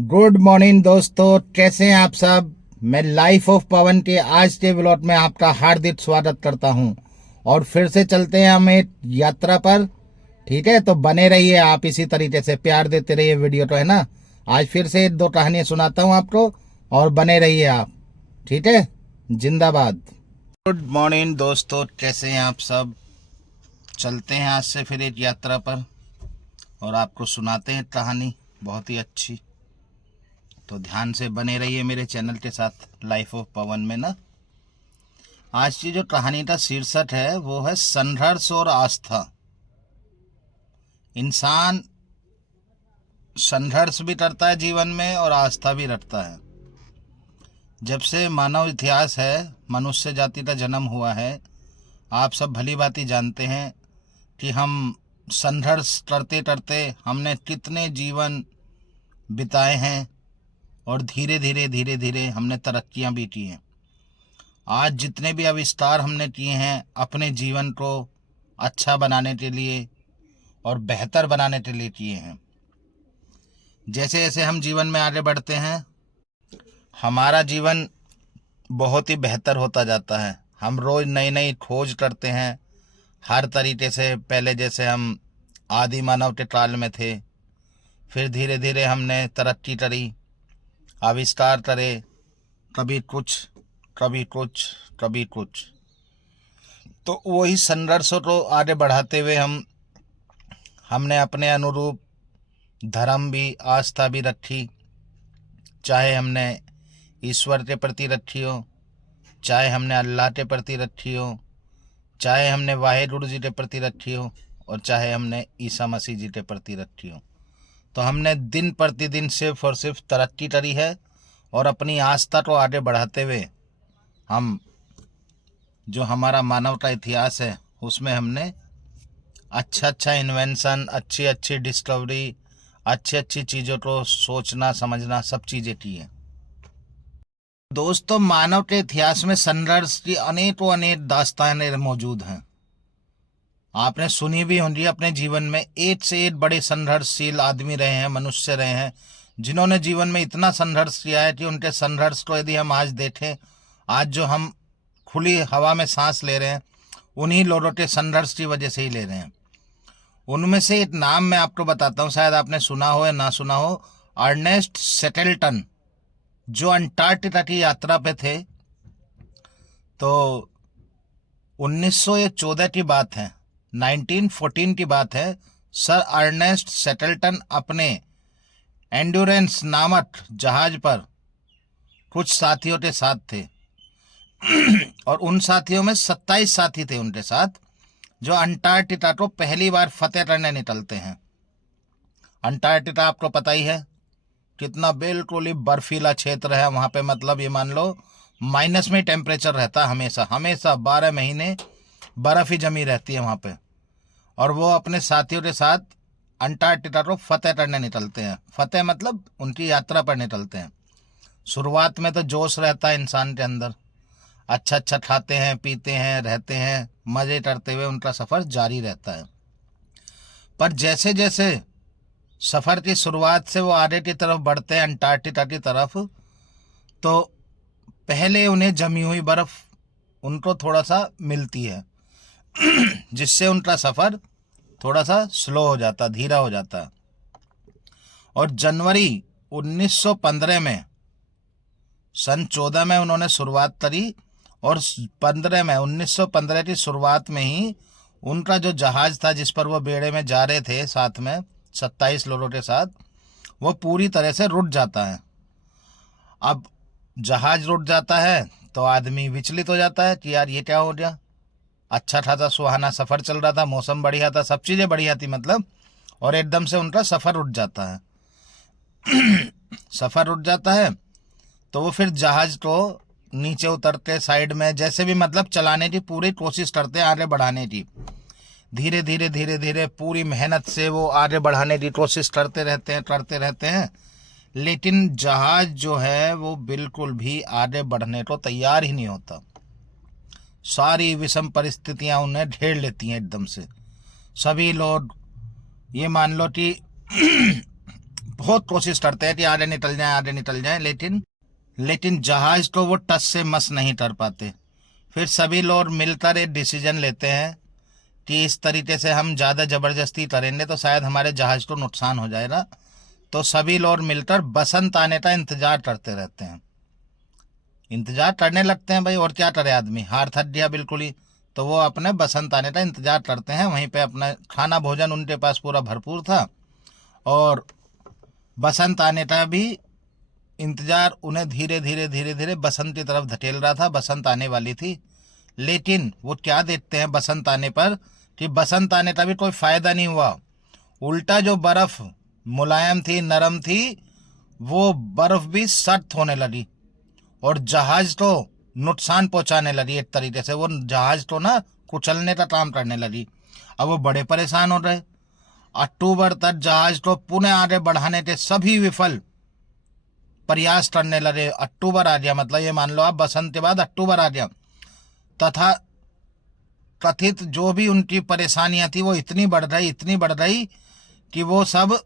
Good morning दोस्तों, कैसे हैं आप सब। मैं लाइफ ऑफ पवन के आज के व्लॉग में आपका हार्दिक स्वागत करता हूं और फिर से चलते हैं हम एक यात्रा पर। ठीक है, तो बने रहिए आप, इसी तरीके से प्यार देते रहिए वीडियो को, है ना। आज फिर से दो कहानियां सुनाता हूं आपको और बने रहिए आप। ठीक है, जिंदाबाद। गुड मॉर्निंग दोस्तों, कैसे हैं आप सब। चलते हैं आज से फिर एक यात्रा पर और आपको सुनाते हैं कहानी बहुत ही अच्छी। तो ध्यान से बने रहिए मेरे चैनल के साथ लाइफ ऑफ पवन में ना। आज की जो कहानी का शीर्षक है वो है संघर्ष और आस्था। इंसान संघर्ष भी करता है जीवन में और आस्था भी रखता है। जब से मानव इतिहास है, मनुष्य जाति का जन्म हुआ है, आप सब भली भांति जानते हैं कि हम संघर्ष करते करते हमने कितने जीवन बिताए हैं और धीरे धीरे हमने तरक्कियां भी की हैं। आज जितने भी आविष्कार हमने किए हैं अपने जीवन को अच्छा बनाने के लिए और बेहतर बनाने के लिए किए हैं। जैसे जैसे हम जीवन में आगे बढ़ते हैं हमारा जीवन बहुत ही बेहतर होता जाता है। हम रोज़ नई नई खोज करते हैं हर तरीके से। पहले जैसे हम आदि मानव के काल में थे, फिर धीरे धीरे हमने तरक्की करी, आविष्कार करे, कभी कुछ कभी कुछ कभी कुछ। तो वही संघर्षों को आगे बढ़ाते हुए हमने अपने अनुरूप धर्म भी, आस्था भी रखी। चाहे हमने ईश्वर के प्रति रखी हो, चाहे हमने अल्लाह के प्रति रखी हो, चाहे हमने वाहिगुरु जी के प्रति रखी हो और चाहे हमने ईसा मसीह जी के प्रति रखी हो। तो हमने दिन प्रतिदिन सिर्फ और सिर्फ तरक्की करी है और अपनी आस्था को आगे बढ़ाते हुए हम जो हमारा मानव का इतिहास है उसमें हमने अच्छा इन्वेंशन, अच्छी डिस्कवरी, अच्छी चीज़ों को सोचना समझना, सब चीज़ें की हैं। दोस्तों, मानव के इतिहास में संघर्ष की अनेक दास्तानें मौजूद हैं। आपने सुनी भी होंगी अपने जीवन में, एक से एक बड़े संघर्षशील आदमी रहे हैं, मनुष्य रहे हैं, जिन्होंने जीवन में इतना संघर्ष किया है कि उनके संघर्ष को यदि हम आज देखें, आज जो हम खुली हवा में सांस ले रहे हैं उन्हीं लोगों के संघर्ष की वजह से ही ले रहे हैं। उनमें से एक नाम मैं आपको बताता हूँ, शायद आपने सुना हो या ना सुना हो। अर्नेस्ट शेकलटन, जो अंटार्कटिका की यात्रा पे थे। तो 1914 की बात है, 1914 की बात है। सर अर्नेस्ट शेकलटन अपने एंड्योरेंस नामक जहाज पर कुछ साथियों के साथ थे और उन साथियों में 27 साथी थे उनके साथ, जो अंटार्कटिका को पहली बार फतेह करने निकलते हैं। अंटार्कटिका आपको पता ही है कितना बिल्कुल ही बर्फीला क्षेत्र है वहाँ पे। मतलब ये मान लो माइनस में टेम्परेचर रहता है, हमेशा 12 महीने बर्फ़ ही जमी रहती है वहाँ पे। और वो अपने साथियों के साथ अंटार्कटिका को फतेह करने निकलते हैं। फतेह मतलब उनकी यात्रा पर निकलते हैं। शुरुआत में तो जोश रहता है इंसान के अंदर, अच्छा खाते हैं, पीते हैं, रहते हैं, मज़े करते हुए उनका सफ़र जारी रहता है। पर जैसे जैसे सफ़र की शुरुआत से वो आगे की तरफ बढ़ते हैं, अंटार्कटिका की तरफ, तो पहले उन्हें जमी हुई बर्फ़ उनको थोड़ा सा मिलती है जिससे उनका सफ़र थोड़ा सा स्लो हो जाता, धीरा हो जाता। और जनवरी 1915 में, सन 14 में उन्होंने शुरुआत करी और 1915 की शुरुआत में ही उनका जो जहाज़ था जिस पर वो बेड़े में जा रहे थे साथ में 27 लोगों के साथ, वो पूरी तरह से रुक जाता है। अब जहाज रुक जाता है तो आदमी विचलित हो जाता है कि यार ये क्या हो गया। अच्छा खासा सुहाना सफ़र चल रहा था, मौसम बढ़िया था, सब चीज़ें बढ़िया थी मतलब, और एकदम से उनका सफ़र रुक जाता है सफ़र रुक जाता है तो वो फिर जहाज को नीचे उतरते, साइड में जैसे भी मतलब चलाने की पूरी कोशिश करते हैं, आगे बढ़ाने की। धीरे धीरे पूरी मेहनत से वो आगे बढ़ाने की कोशिश करते रहते हैं। लेकिन जहाज जो है वो बिल्कुल भी आगे बढ़ने को तैयार ही नहीं होता। सारी विषम परिस्थितियां उन्हें घेर लेती हैं एकदम से। सभी लोग ये मान लो कि बहुत कोशिश करते हैं कि आगे निकल जाए, आगे निकल जाए, लेकिन जहाज तो वो टस से मस नहीं कर पाते। फिर सभी लोग मिलकर एक डिसीजन लेते हैं कि इस तरीके से हम ज़्यादा ज़बरदस्ती करेंगे तो शायद हमारे जहाज को नुकसान हो जाएगा। तो सभी लोग मिलकर बसंत आने का इंतजार करते रहते हैं, इंतजार करने लगते हैं भाई, और क्या करे आदमी, हार थक गया बिल्कुल ही। तो वो अपने बसंत आने का इंतजार करते हैं। वहीं पे अपना खाना भोजन उनके पास पूरा भरपूर था, और बसंत आने का भी इंतजार उन्हें धीरे धीरे धीरे धीरे बसंत की तरफ धकेल रहा था। बसंत आने वाली थी, लेकिन वो क्या देखते हैं बसंत आने पर कि बसंत आने का भी कोई फायदा नहीं हुआ। उल्टा जो बर्फ मुलायम थी, नरम थी, वो बर्फ भी सख्त होने लगी और जहाज को नुकसान पहुंचाने लगी। एक तरीके से वो जहाज को ना कुचलने का काम करने लगी। अब वो बड़े परेशान हो रहे। अक्टूबर तक जहाज को पुनः आगे बढ़ाने के सभी विफल प्रयास करने लगे। अक्टूबर आ गया, मतलब ये मान लो आप बसंत के बाद अक्टूबर आ गया, तथा कथित जो भी उनकी परेशानियां थी वो इतनी बढ़ रही कि वो सब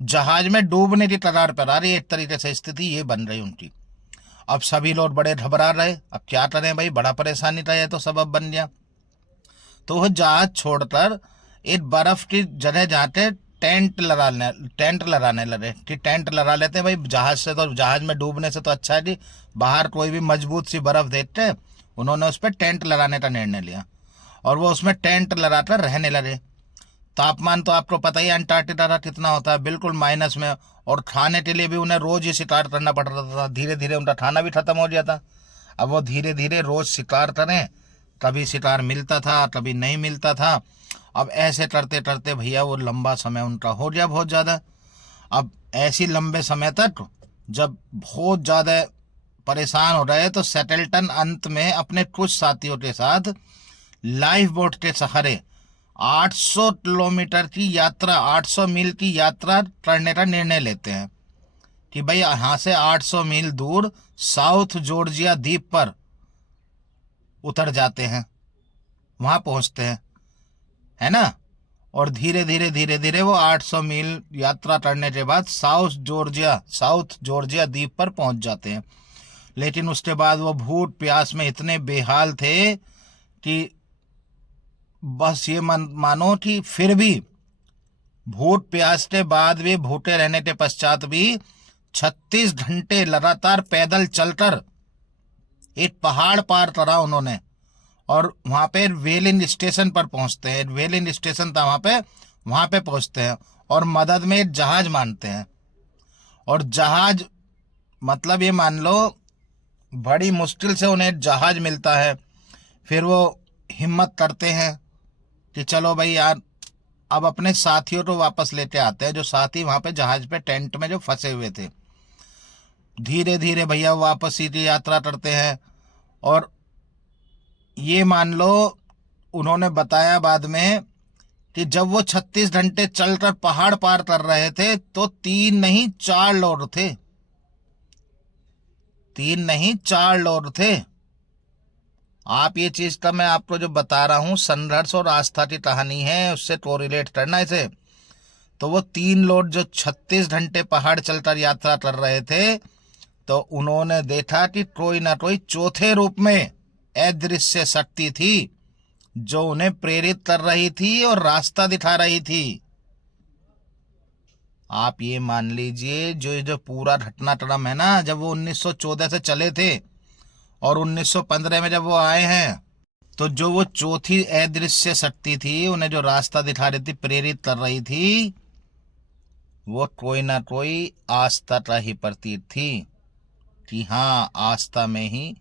जहाज में डूबने की कगार पर आ रही। एक तरीके से स्थिति ये बन रही उनकी। अब सभी लोग बड़े घबरा रहे, अब क्या करें भाई, बड़ा परेशानी था, ये तो सबब बन गया। तो वो जहाज छोड़कर एक बर्फ की जगह जाते टेंट लगाने लगे कि टेंट लगा लेते हैं भाई, जहाज से तो, जहाज में डूबने से तो अच्छा है कि बाहर कोई भी मजबूत सी बर्फ देखते हैं। उन्होंने उस पर टेंट लगाने का निर्णय लिया और वो उसमें टेंट लगाकर रहने लगे। तापमान तो आपको पता ही अंटार्कटिका का कितना होता है, बिल्कुल माइनस में, और खाने के लिए भी उन्हें रोज ही शिकार करना पड़ रहा था। धीरे धीरे उनका खाना भी खत्म हो गया था। अब वो धीरे धीरे रोज शिकार करें, कभी शिकार मिलता था कभी नहीं मिलता था। अब ऐसे करते करते भैया वो लंबा समय उनका हो गया बहुत ज़्यादा। अब ऐसी लंबे समय तक जब बहुत ज़्यादा परेशान हो रहे तो सेटल्टन अंत में अपने कुछ साथियों के साथ लाइफ बोट के सहारे 800 किलोमीटर की यात्रा, 800 मील की यात्रा करने का निर्णय लेते हैं कि भाई यहाँ से 800 मील दूर साउथ जॉर्जिया द्वीप पर उतर जाते हैं, वहाँ पहुँचते हैं, है ना। और धीरे धीरे वो 800 मील यात्रा करने के बाद साउथ जॉर्जिया द्वीप पर पहुँच जाते हैं। लेकिन उसके बाद वो भूख प्यास में इतने बेहाल थे कि बस ये मानो कि फिर भी भूख प्यास के बाद भी, भूखे रहने के पश्चात भी 36 घंटे लगातार पैदल चलकर एक पहाड़ पार करा उन्होंने, और वहां पे वेलिंग स्टेशन पर पहुंचते हैं। वेलिंग स्टेशन था वहां पे पहुंचते हैं और मदद में एक जहाज मांगते हैं। और जहाज, मतलब ये मान लो बड़ी मुश्किल से उन्हें एक जहाज मिलता है। फिर वो हिम्मत करते हैं कि चलो भाई यार, अब अपने साथियों को वापस लेते आते हैं, जो साथी वहां पे जहाज पे टेंट में जो फंसे हुए थे। धीरे धीरे भैया वापस सीधी यात्रा करते हैं। और ये मान लो उन्होंने बताया बाद में कि जब वो 36 घंटे चलकर पहाड़ पार कर रहे थे तो 3 नहीं 4 लोग थे, 3 नहीं 4 लोग थे। आप ये चीज का मैं आपको जो बता रहा हूं संघर्ष और आस्था की कहानी है, उससे कोरिलेट करना इसे। तो वो 3 लोग जो 36 घंटे पहाड़ चलकर यात्रा कर रहे थे, तो उन्होंने देखा कि कोई ना कोई चौथे रूप में अदृश्य शक्ति थी जो उन्हें प्रेरित कर रही थी और रास्ता दिखा रही थी। आप ये मान लीजिए जो पूरा घटनाक्रम है ना, जब वो 1914 से चले थे और 1915 में जब वो आए हैं, तो जो वो चौथी अदृश्य शक्ति थी उन्हें जो रास्ता दिखा रही थी, प्रेरित कर रही थी, वो कोई ना कोई आस्था का ही प्रतीक थी कि हाँ, आस्था में ही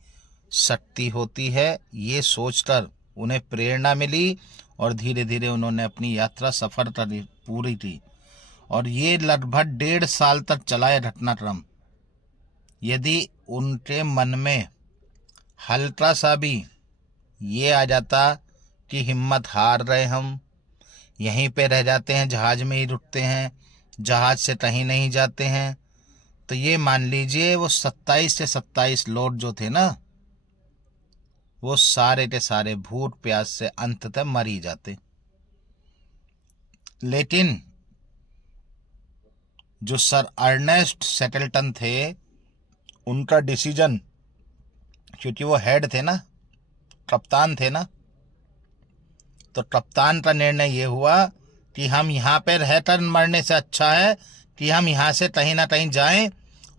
शक्ति होती है। ये सोचकर उन्हें प्रेरणा मिली और धीरे धीरे उन्होंने अपनी यात्रा सफल पूरी की। और ये लगभग 1.5 साल तक चला है घटनाक्रम। यदि उनके मन में हल्का सा भी ये आ जाता कि हिम्मत हार रहे, हम यहीं पे रह जाते हैं, जहाज में ही रुकते हैं, जहाज से कहीं नहीं जाते हैं, तो ये मान लीजिए वो 27 से 27 लोग जो थे ना, वो सारे के सारे भूख प्यास से अंततः मर ही जाते। लेकिन 1915 में जब वो आए हैं, तो जो वो चौथी अदृश्य शक्ति थी उन्हें प्रेरित कर रही थी और रास्ता दिखा रही थी। और ये मान लीजिए वो 27 से 27 लोग जो थे ना, वो सारे के सारे भूख प्यास से अंततः मर ही जाते। जो सर अर्नेस्ट सेटलटन थे, उनका डिसीजन, क्योंकि वो हेड थे ना, कप्तान थे ना, तो कप्तान का निर्णय ये हुआ कि हम यहाँ पे रहकर मरने से अच्छा है कि हम यहाँ से कहीं ना कहीं जाएं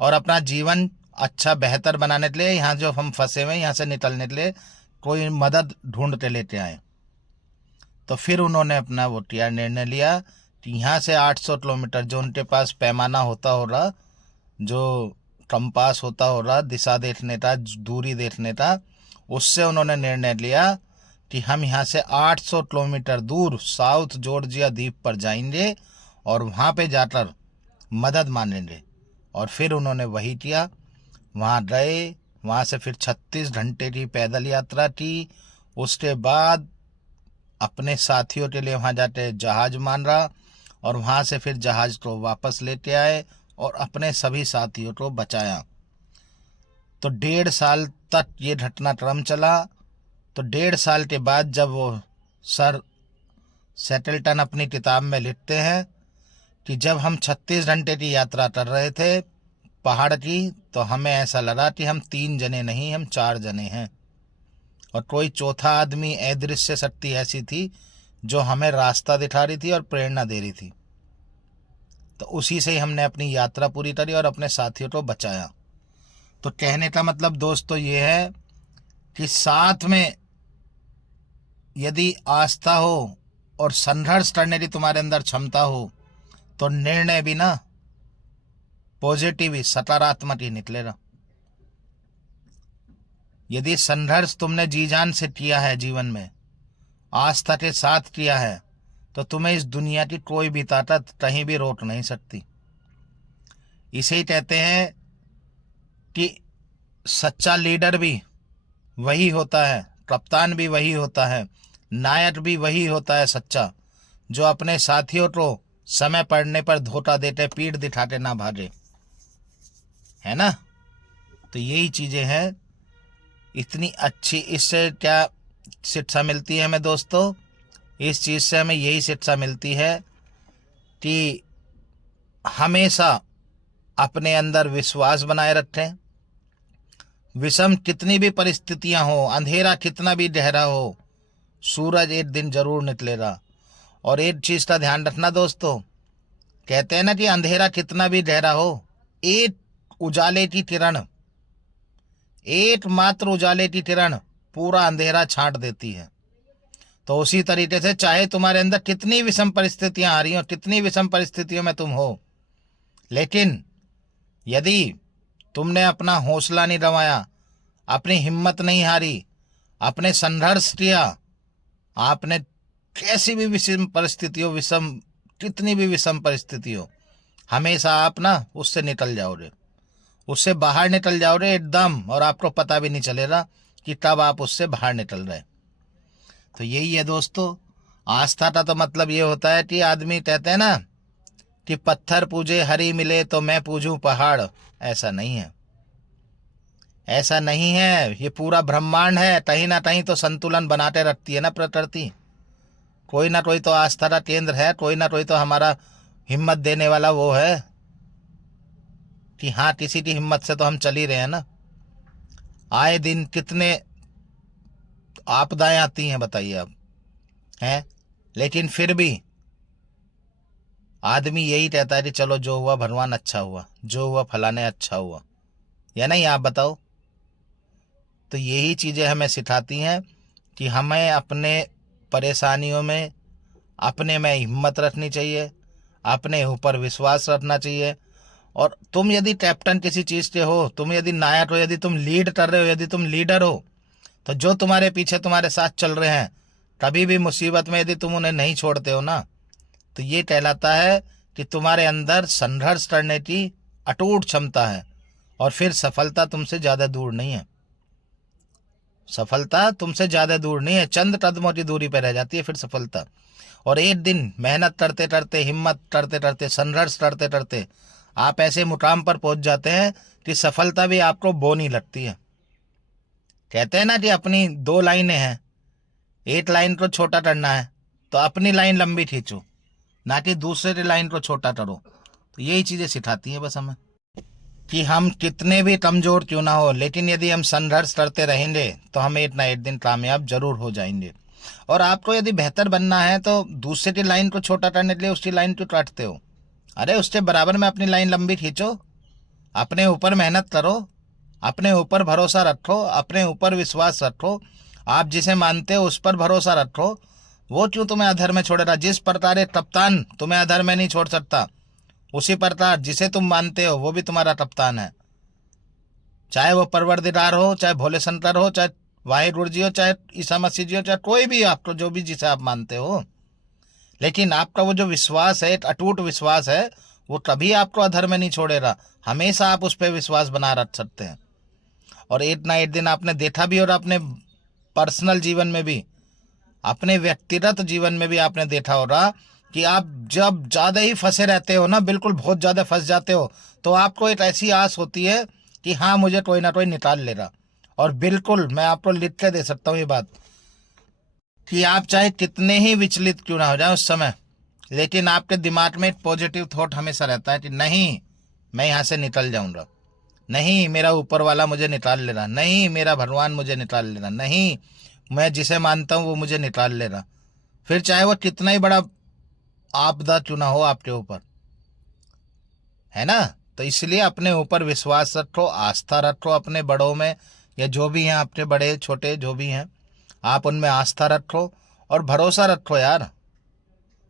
और अपना जीवन अच्छा बेहतर बनाने के लिए, यहाँ जो हम फंसे हुए हैं यहाँ से निकलने के लिए कोई मदद ढूंढते लेते आए। तो फिर उन्होंने अपना वो किया, निर्णय लिया कि यहाँ से 800 किलोमीटर, जो उनके पास पैमाना होता हो रहा, जो कंपास होता हो रहा दिशा देखने का, दूरी देखने का, उससे उन्होंने निर्णय लिया कि हम यहाँ से 800 किलोमीटर दूर साउथ जॉर्जिया द्वीप पर जाएंगे और वहाँ पे जाकर मदद मांगेंगे। और फिर उन्होंने वही किया, वहाँ गए, वहाँ से फिर 36 घंटे की पैदल यात्रा की। उसके बाद अपने साथियों के लिए वहाँ जाके जहाज मारा और वहाँ से फिर जहाज को वापस लेके आए और अपने सभी साथियों को बचाया। तो 1.5 साल तक ये घटनाक्रम चला। तो 1.5 साल के बाद जब वो सर सेटलटन अपनी किताब में लिखते हैं कि जब हम 36 घंटे की यात्रा कर रहे थे पहाड़ की, तो हमें ऐसा लगा कि हम 3 जने नहीं, हम 4 जने हैं और कोई चौथा आदमी, अदृश्य शक्ति ऐसी थी जो हमें रास्ता दिखा रही थी और प्रेरणा दे रही थी। तो उसी से ही हमने अपनी यात्रा पूरी करी और अपने साथियों को बचाया। तो कहने का मतलब दोस्तों ये है कि साथ में यदि आस्था हो और संघर्ष करने की तुम्हारे अंदर क्षमता हो तो निर्णय भी ना पॉजिटिव ही, सकारात्मक ही निकलेगा। यदि संघर्ष तुमने जी जान से किया है, जीवन में आस्था के साथ किया है, तो तुम्हें इस दुनिया की कोई भी ताकत कहीं भी रोक नहीं सकती। इसे ही कहते हैं कि सच्चा लीडर भी वही होता है, कप्तान भी वही होता है, नायक भी वही होता है सच्चा, जो अपने साथियों को समय पड़ने पर धोखा देते, पीठ दिखाते ना भागे, है ना। तो यही चीजें हैं। इतनी अच्छी, इससे क्या शिक्षा मिलती है हमें दोस्तों? इस चीज से हमें यही शिक्षा मिलती है कि हमेशा अपने अंदर विश्वास बनाए रखें। विषम कितनी भी परिस्थितियां हो, अंधेरा कितना भी गहरा हो, सूरज एक दिन जरूर निकलेगा। और एक चीज का ध्यान रखना दोस्तों, कहते हैं ना कि अंधेरा कितना भी गहरा हो, एक उजाले की किरण, एकमात्र उजाले की किरण पूरा अंधेरा छांट देती है। तो उसी तरीके से चाहे तुम्हारे अंदर कितनी विषम परिस्थितियां आ रही हो, कितनी विषम परिस्थितियों में तुम हो, लेकिन यदि तुमने अपना हौसला नहीं गंवाया, अपनी हिम्मत नहीं हारी, अपने संघर्ष किया, आपने कैसी भी विषम परिस्थिति हो, विषम कितनी भी विषम परिस्थिति हो, हमेशा आप ना उससे निकल जाओगे, उससे बाहर निकल जाओगे एकदम, और आपको पता भी नहीं चलेगा कि कब आप उससे बाहर निकल रहे। तो यही है दोस्तों, आस्था का तो मतलब ये होता है कि आदमी कहते हैं ना कि पत्थर पूजे हरी मिले तो मैं पूजूं पहाड़। ऐसा नहीं है, ऐसा नहीं है। ये पूरा ब्रह्मांड है, कहीं ना कहीं तो संतुलन बनाते रखती है ना प्रकृति। कोई ना कोई तो आस्था का केंद्र है, कोई ना कोई तो हमारा हिम्मत देने वाला वो है कि हाँ, किसी की हिम्मत से तो हम चल ही रहे हैं ना। आए दिन कितने आपदाएं आती हैं बताइए अब, हैं, लेकिन फिर भी आदमी यही कहता है कि चलो जो हुआ भगवान अच्छा हुआ, जो हुआ फलाने अच्छा हुआ, या नहीं, आप बताओ। तो यही चीज़ें हमें सिखाती हैं कि हमें अपने परेशानियों में अपने में हिम्मत रखनी चाहिए, अपने ऊपर विश्वास रखना चाहिए। और तुम यदि कैप्टन किसी चीज़ के हो, तुम यदि नायक हो, यदि तुम लीड कर रहे हो, यदि तुम लीडर हो, तो जो तुम्हारे पीछे तुम्हारे साथ चल रहे हैं, कभी भी मुसीबत में यदि तुम उन्हें नहीं छोड़ते हो ना, तो ये कहलाता है कि तुम्हारे अंदर संघर्ष करने की अटूट क्षमता है। और फिर सफलता तुमसे ज़्यादा दूर नहीं है, सफलता तुमसे ज़्यादा दूर नहीं है, चंद कदमों की दूरी पर रह जाती है फिर सफलता। और एक दिन मेहनत करते करते, हिम्मत करते करते, संघर्ष करते करते आप ऐसे मुकाम पर पहुंच जाते हैं कि सफलता भी आपको बोनी लगती है। कहते हैं ना कि अपनी 2 लाइनें हैं, एक लाइन को छोटा करना है तो अपनी लाइन लंबी खींचो, ना कि दूसरे की लाइन को छोटा करो। तो यही चीज़ें सिखाती हैं बस हमें कि हम कितने भी कमज़ोर क्यों ना हो, लेकिन यदि हम संघर्ष करते रहेंगे तो हम एक ना एक दिन कामयाब जरूर हो जाएंगे। और आपको यदि बेहतर बनना है तो दूसरे की लाइन को छोटा करने के लिए उसकी लाइन क्यों काटते हो? अरे उसके बराबर में अपनी लाइन लंबी खींचो, अपने ऊपर मेहनत करो, अपने ऊपर भरोसा रखो, अपने ऊपर विश्वास रखो, आप जिसे मानते हो उस पर भरोसा रखो। वो क्यों तुम्हें अधर में छोड़ेगा? जिस प्रकार एक कप्तान तुम्हें अधर में नहीं छोड़ सकता, उसी प्रकार जिसे तुम मानते हो वो भी तुम्हारा कप्तान है। चाहे वो परवरदिगार हो, चाहे भोले शंकर हो, चाहे वाहिगुरु जी हो, चाहे ईसा मसीह जी हो, चाहे कोई भी आपको जो भी जिसे आप मानते हो, लेकिन आपका वो जो विश्वास है, एक अटूट विश्वास है, वो कभी आपको अधर में नहीं छोड़ेगा। हमेशा आप उस पर विश्वास बना रख सकते हैं। और एक ना एक दिन आपने देखा भी, और अपने पर्सनल जीवन में भी, अपने व्यक्तिगत जीवन में भी आपने देखा होगा कि आप जब ज़्यादा ही फंसे रहते हो ना, बिल्कुल बहुत ज़्यादा फंस जाते हो, तो आपको एक ऐसी आस होती है कि हाँ मुझे कोई ना कोई निकाल लेगा। और बिल्कुल मैं आपको लिख के दे सकता हूँ ये बात कि आप चाहे कितने ही विचलित क्यों ना हो जाए उस समय, लेकिन आपके दिमाग में एक पॉजिटिव थॉट हमेशा रहता है कि नहीं मैं यहाँ से निकल जाऊंगा, नहीं मेरा ऊपर वाला मुझे निकाल ले रहा, नहीं मेरा भगवान मुझे निकाल ले रहा, नहीं मैं जिसे मानता हूँ वो मुझे निकाल ले रहा। फिर चाहे वो कितना ही बड़ा आपदा क्यों ना हो आपके ऊपर, है ना? तो इसलिए अपने ऊपर विश्वास रखो, आस्था रखो अपने बड़ों में, या जो भी हैं आपके बड़े छोटे जो भी हैं, आप उनमें आस्था रखो और भरोसा रखो यार।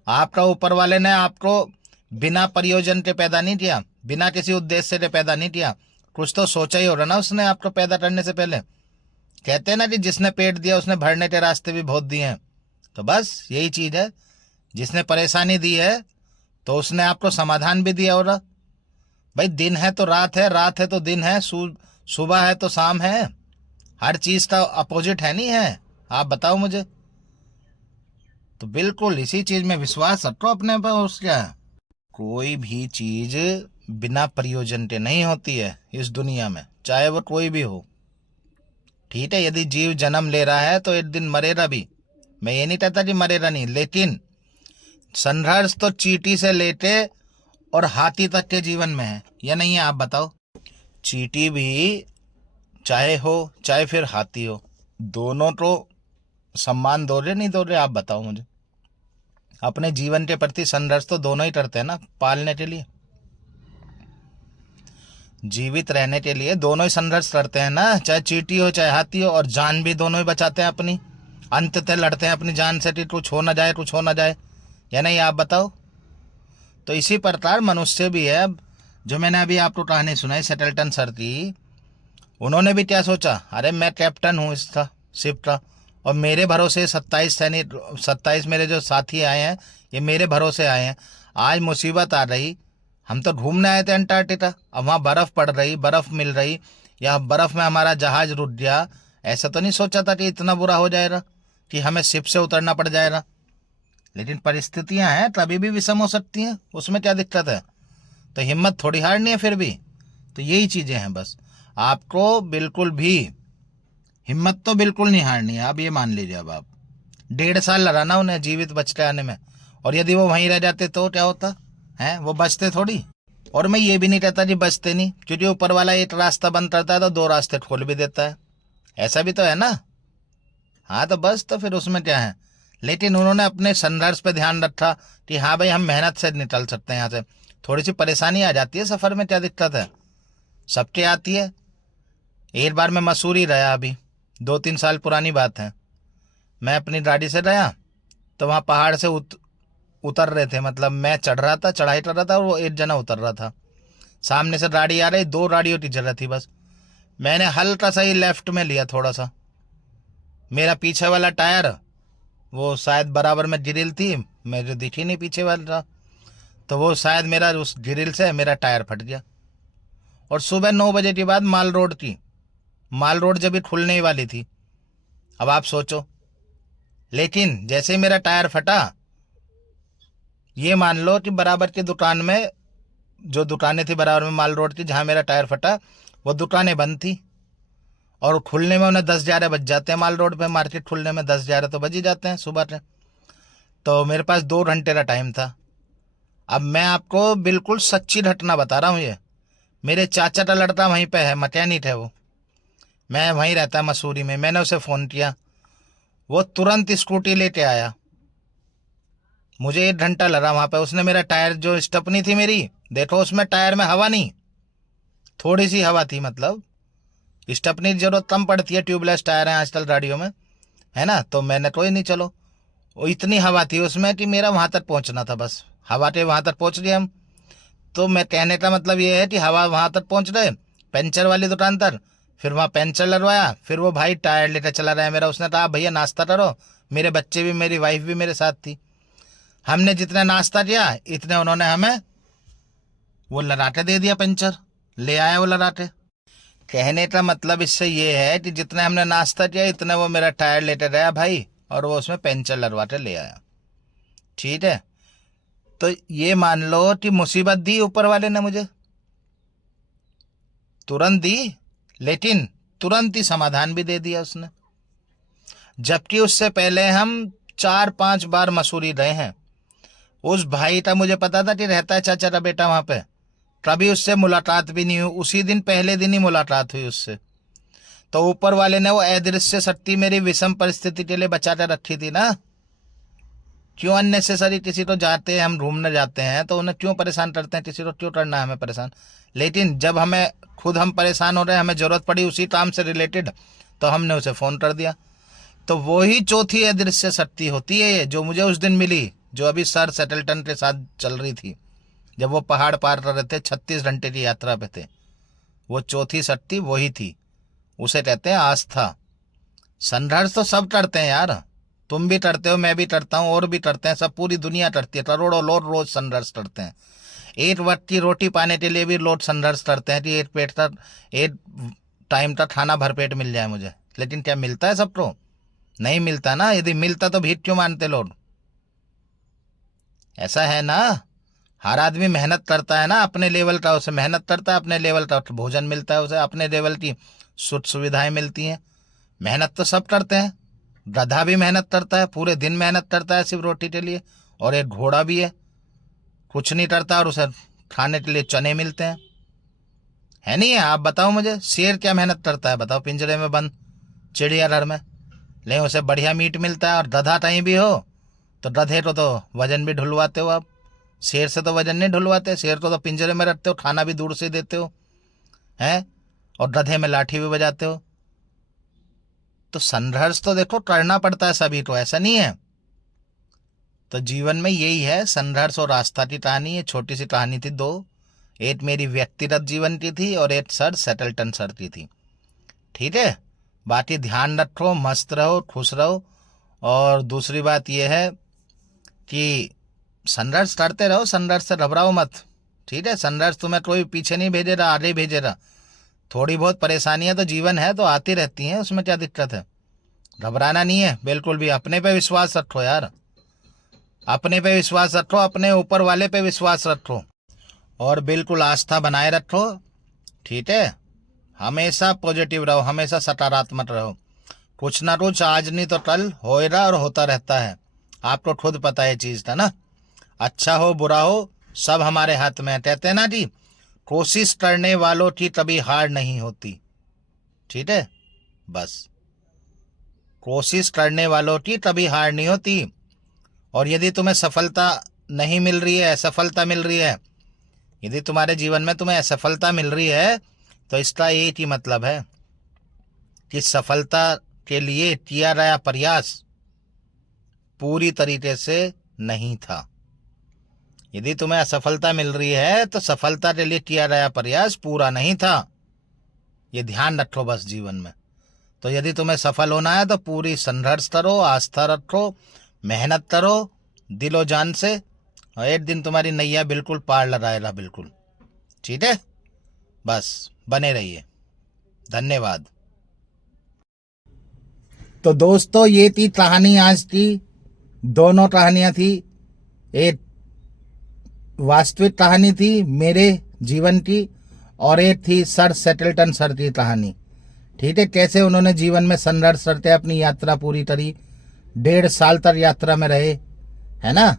आपका ऊपर वाले ने आपको बिना प्रयोजन के पैदा नहीं किया, बिना किसी उद्देश्य के पैदा नहीं किया। कुछ तो सोचा ही होगा ना उसने आपको पैदा करने से पहले। कहते हैं ना कि जिसने पेट दिया उसने भरने के रास्ते भी बहुत दिए हैं। तो बस यही चीज़ है, जिसने परेशानी दी है तो उसने आपको समाधान भी दिया होगा। भाई दिन है तो रात है, रात है तो दिन है, सुबह है तो शाम है, हर चीज़ का अपोजिट है नहीं है? आप बताओ मुझे। तो बिल्कुल इसी चीज़ में विश्वास रखो अपने पर। उसका कोई भी चीज़ बिना प्रयोजन के नहीं होती है इस दुनिया में, चाहे वो कोई भी हो। ठीक है, यदि जीव जन्म ले रहा है तो एक दिन मरेगा भी। मैं ये नहीं कहता कि मरेगा नहीं, लेकिन संघर्ष तो चींटी से लेके और हाथी तक के जीवन में है, या नहीं है? आप बताओ। चींटी भी चाहे हो चाहे फिर हाथी हो, दोनों को सम्मान दो रहे नहीं दो रहे? आप बताओ मुझे। अपने जीवन के प्रति संघर्ष तो दोनों ही करते हैं ना, पालने के लिए, जीवित रहने के लिए दोनों ही संघर्ष करते हैं ना, चाहे चींटी हो चाहे हाथी हो। और जान भी दोनों ही बचाते हैं अपनी, अंततः लड़ते हैं अपनी जान से कि कुछ हो ना जाए, कुछ हो ना जाए, या नहीं? आप बताओ। तो इसी प्रकार मनुष्य भी है। अब जो मैंने अभी आपको कहानी सुनाई सेटल्टन सर की, उन्होंने भी क्या सोचा, अरे मैं कैप्टन हूँ इस शिप का, और मेरे भरोसे 27 सैनिक, 27 मेरे जो साथी आए हैं ये मेरे भरोसे आए हैं। आज मुसीबत आ रही, हम तो घूमने आए थे अंटार्कटिका, अब वहाँ बर्फ़ पड़ रही, बर्फ़ मिल रही, या बर्फ़ में हमारा जहाज़ रुक गया। ऐसा तो नहीं सोचा था कि इतना बुरा हो जाएगा कि हमें शिप से उतरना पड़ जाएगा। लेकिन परिस्थितियाँ हैं, कभी भी विषम हो सकती हैं, उसमें क्या दिक्कत है? तो हिम्मत थोड़ी हारनी है फिर भी। तो यही चीज़ें हैं बस। आपको बिल्कुल भी हिम्मत तो बिल्कुल नहीं हारनी है। आप ये मान लीजिए, अब आप 1.5 साल लगाना उन्हें जीवित बच के आने में, और यदि वो वहीं रह जाते तो क्या होता है? वो बचते थोड़ी। और मैं ये भी नहीं कहता जी बचते नहीं, क्योंकि ऊपर वाला एक रास्ता बंद करता है तो 2 रास्ते खोल भी देता है, ऐसा भी तो है ना। हाँ तो बस, तो फिर उसमें क्या है? लेकिन उन्होंने अपने संघर्ष पे ध्यान रखा कि हाँ भाई हम मेहनत से निकल सकते हैं यहाँ से। थोड़ी सी परेशानी आ जाती है सफ़र में, क्या दिक्कत है? सबके आती है। एक बार मैं मसूरी रहा, अभी 2-3 साल पुरानी बात है। मैं अपनी गाड़ी से गया तो वहाँ पहाड़ से उतर रहे थे, मतलब मैं चढ़ रहा था, चढ़ाई कर रहा था, और वो एक जना उतर रहा था। सामने से गाड़ी आ रही, 2 गाड़ियों की जगह थी बस। मैंने हल्का सा ही लेफ्ट में लिया थोड़ा सा, मेरा पीछे वाला टायर, वो शायद बराबर में ग्रिल थी, मुझे दिखी नहीं पीछे वाला, तो वो शायद मेरा उस ग्रिल से मेरा टायर फट गया। और सुबह 9 बजे के बाद माल रोड की, माल रोड जब भी खुलने ही वाली थी। अब आप सोचो। लेकिन जैसे ही मेरा टायर फटा, ये मान लो कि बराबर की दुकान में, जो दुकानें थी बराबर में माल रोड की जहाँ मेरा टायर फटा, वो दुकानें बंद थी। और खुलने में उन्हें 10-11 बज जाते हैं, माल रोड पे मार्केट खुलने में 10-11 तो बज ही जाते हैं सुबह के। तो मेरे पास 2 घंटे का टाइम था। अब मैं आपको बिल्कुल सच्ची घटना बता रहा हूँ। ये मेरे चाचा का लड़का वहीं पे है, मैकेनिक है वो, मैं वहीं रहता मसूरी में। मैंने उसे फ़ोन किया, वो तुरंत स्कूटी लेके आया। मुझे 1 घंटा लगा वहाँ पे। उसने मेरा टायर, जो स्टपनी थी मेरी, देखो उसमें टायर में हवा नहीं, थोड़ी सी हवा थी। मतलब स्टपनी की जरूरत कम पड़ती है, ट्यूबलेस टायर है आजकल गाड़ियों में, है ना। तो मैंने कोई नहीं, चलो। वो इतनी हवा थी उसमें कि मेरा वहाँ तक पहुँचना था, बस हवा के वहाँ तक पहुँच गए हम। तो मैं कहने का मतलब ये है कि हवा वहाँ तक पहुँच गए, पंचर वाली दुकान तक। फिर वहाँ पंचर लगवाया, फिर वो भाई टायर लेकर चला रहा है मेरा। उसने कहा भैया नाश्ता करो, मेरे बच्चे भी, मेरी वाइफ भी मेरे साथ थी। हमने जितना नाश्ता किया इतने उन्होंने हमें वो लड़ाटे दे दिया, पंचर ले आया वो लड़ाटे। कहने का मतलब इससे ये है कि जितने हमने नाश्ता किया इतने वो मेरा टायर लेते गया भाई, और वो उसमें पंचर लगवाते ले आया। ठीक है, तो ये मान लो कि मुसीबत दी ऊपर वाले ने मुझे, तुरंत दी, लेकिन तुरंत ही समाधान भी दे दिया उसने। जबकि उससे पहले हम 4-5 बार मसूरी रहे हैं। उस भाई का मुझे पता था कि रहता है चाचा का बेटा वहां पे, कभी उससे मुलाकात भी नहीं हुई। उसी दिन, पहले दिन ही मुलाकात हुई उससे। तो ऊपर वाले ने वो अदृश्य शक्ति मेरी विषम परिस्थिति के लिए बचा कर रखी थी ना। क्यों अननेसेसरी किसी को जाते हैं, हम घूमने जाते हैं तो उन्हें क्यों परेशान करते हैं, किसी को क्यों करना है हमें परेशान। लेकिन जब हमें खुद हम परेशान हो रहे हैं, हमें ज़रूरत पड़ी उसी काम से रिलेटेड, तो हमने उसे फ़ोन कर दिया। तो वो ही चौथी अदृश्य शक्ति होती है ये, जो मुझे उस दिन मिली, जो अभी सर सेटलटन के साथ चल रही थी, जब वो पहाड़ पार कर रहे थे, 36 घंटे की यात्रा पे थे। वो चौथी शक्ति वही थी, उसे कहते हैं आस्था। संघर्ष तो सब करते हैं यार, तुम भी करते हो, मैं भी करता हूँ, और भी करते हैं, सब पूरी दुनिया करती है। करोड़ों लोग रोज संघर्ष करते हैं। एक वक्त की रोटी पाने के लिए भी लोग संघर्ष करते हैं कि एक पेट का, एक टाइम का खाना भरपेट मिल जाए मुझे। लेकिन क्या मिलता है सबको? नहीं मिलता ना। यदि मिलता तो भीख क्यों मानते लोग? ऐसा है ना, हर आदमी मेहनत करता है ना अपने लेवल का, उसे मेहनत करता है, अपने लेवल का भोजन मिलता है, उसे अपने लेवल की सुख सुविधाएं मिलती हैं। मेहनत तो सब करते हैं। गधा भी मेहनत करता है, पूरे दिन मेहनत करता है सिर्फ रोटी के लिए। और एक घोड़ा भी है, कुछ नहीं करता और उसे खाने के लिए चने मिलते हैं। है नहीं है? आप बताओ मुझे, शेर क्या मेहनत करता है बताओ, पिंजरे में बंद चिड़ियाघर में, लेकिन उसे बढ़िया मीट मिलता है। और गधा कहीं भी हो तो गधे को तो वजन भी ढुलवाते हो आप, शेर से तो वजन नहीं ढुलवाते। शेर को तो पिंजरे में रखते हो, खाना भी दूर से देते हो, हैं, और गधे में लाठी भी बजाते हो। तो संघर्ष तो देखो करना पड़ता है सभी को, ऐसा नहीं है। तो जीवन में यही है, संघर्ष और आस्था की कहानी। ये छोटी सी कहानी थी दो, एक मेरी व्यक्तिगत जीवन की थी और एक सर सेटलटन सर की थी। ठीक है, बाकी ध्यान रखो, मस्त रहो, खुश रहो। और दूसरी बात यह है कि संघर्ष करते रहो, संघर्ष से घबराओ मत। ठीक है, संघर्ष तुम्हें कोई पीछे नहीं भेजेगा, आगे भेजेगा। थोड़ी बहुत परेशानियां तो जीवन है, तो आती रहती हैं, उसमें क्या दिक्कत है। घबराना नहीं है बिल्कुल भी। अपने पे विश्वास रखो यार, अपने पे विश्वास रखो, अपने ऊपर वाले पे विश्वास रखो, और बिल्कुल आस्था बनाए रखो। ठीक है, हमेशा पॉजिटिव रहो, हमेशा सकारात्मक रहो। कुछ ना कुछ आज नहीं तो कल होएगा और होता रहता है। आपको खुद पता है चीज़ था ना। अच्छा हो बुरा हो सब हमारे हाथ में है। कहते हैं ना जी, कोशिश करने वालों की कभी हार नहीं होती। ठीक है, बस कोशिश करने वालों की कभी हार नहीं होती। और यदि तुम्हें सफलता नहीं मिल रही है, असफलता मिल रही है, यदि तुम्हारे जीवन में तुम्हें असफलता मिल रही है, तो इसका एक ही मतलब है कि सफलता के लिए किया गया प्रयास पूरी तरीके से नहीं था। यदि तुम्हें असफलता मिल रही है तो सफलता के लिए किया गया प्रयास पूरा नहीं था। ये ध्यान रखो बस जीवन में। तो यदि तुम्हें सफल होना है तो पूरी संघर्ष करो, आस्था रखो, मेहनत करो दिलो जान से, और एक दिन तुम्हारी नैया बिल्कुल पार लगाएगा, बिल्कुल। ठीक है, बस बने रहिए। धन्यवाद। तो दोस्तों, ये थी कहानी आज की। दोनों कहानियां थी, एक वास्तविक कहानी थी मेरे जीवन की, और एक थी सर सेटलटन सर की कहानी। ठीक है, कैसे उन्होंने जीवन में संघर्ष करते अपनी यात्रा पूरी करी, 1.5 साल तक यात्रा में रहे, है ना।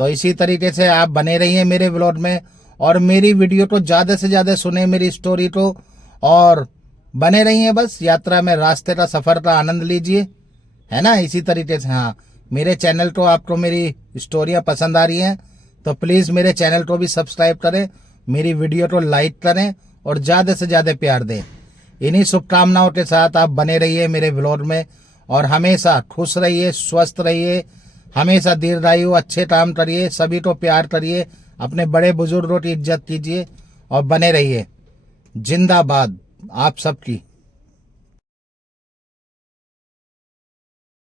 तो इसी तरीके से आप बने रहिए मेरे व्लॉग में, और मेरी वीडियो को ज़्यादा से ज़्यादा सुने, मेरी स्टोरी को, और बने रहिए बस यात्रा में, रास्ते का सफ़र का आनंद लीजिए, है ना। इसी तरीके से हाँ, मेरे चैनल को, आपको मेरी स्टोरियाँ पसंद आ रही हैं तो प्लीज़ मेरे चैनल को भी सब्सक्राइब करें, मेरी वीडियो को लाइक करें और ज़्यादा से ज़्यादा प्यार दें। इन्हीं शुभकामनाओं के साथ आप बने रहिए मेरे व्लॉग में, और हमेशा खुश रहिए, स्वस्थ रहिए, हमेशा दीर्घायु, अच्छे काम करिए, सभी को प्यार करिए, अपने बड़े बुजुर्गों की इज्जत कीजिए और बने रहिए। जिंदाबाद आप सबकी।